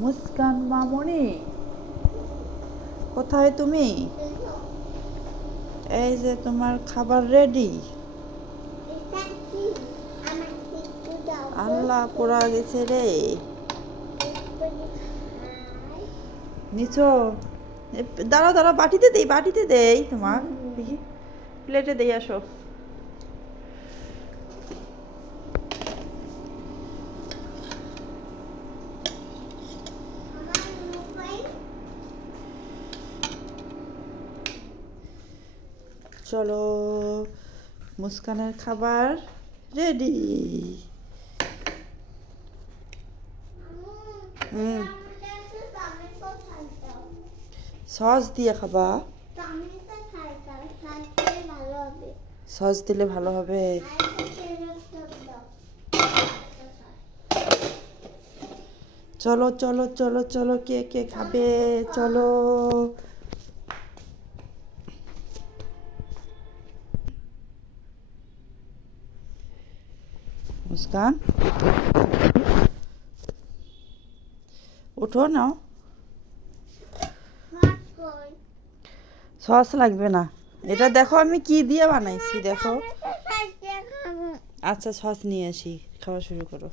মুস্কান মামনি, কোথায় তুমি? এই যে তোমার খাবার রেডি। আল্লাহ, পোড়া গেছে রে। নিচো, দাঁড়াও দাঁড়াও, বাটিতে দেই তোমার। দেখি, প্লেটে দেই, আসো। চলো, মুস্কানের খাবার রেডি। সস দিয়ে খাবা? সস দিলে ভালো হবে। চলো চলো চলো চলো, কে কে খাবে? চলো। মুস্কান, উঠো নাও। সস লাগবে না, এটা দেখো আমি কি দিয়ে বানাইছি, দেখো। আচ্ছা, সস নিয়ে আসি, খাওয়া শুরু করো।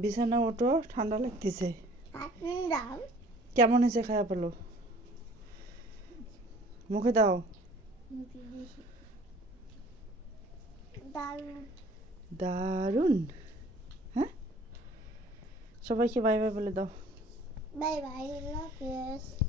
বিছানা ওঠো, ঠান্ডা লাগতেছে। কেমন হয়েছে খায়া বলো? মুখে দাও। দারুন। হ্যাঁ, সবাইকে বাই বাই বলে দাও। Bye bye, love you.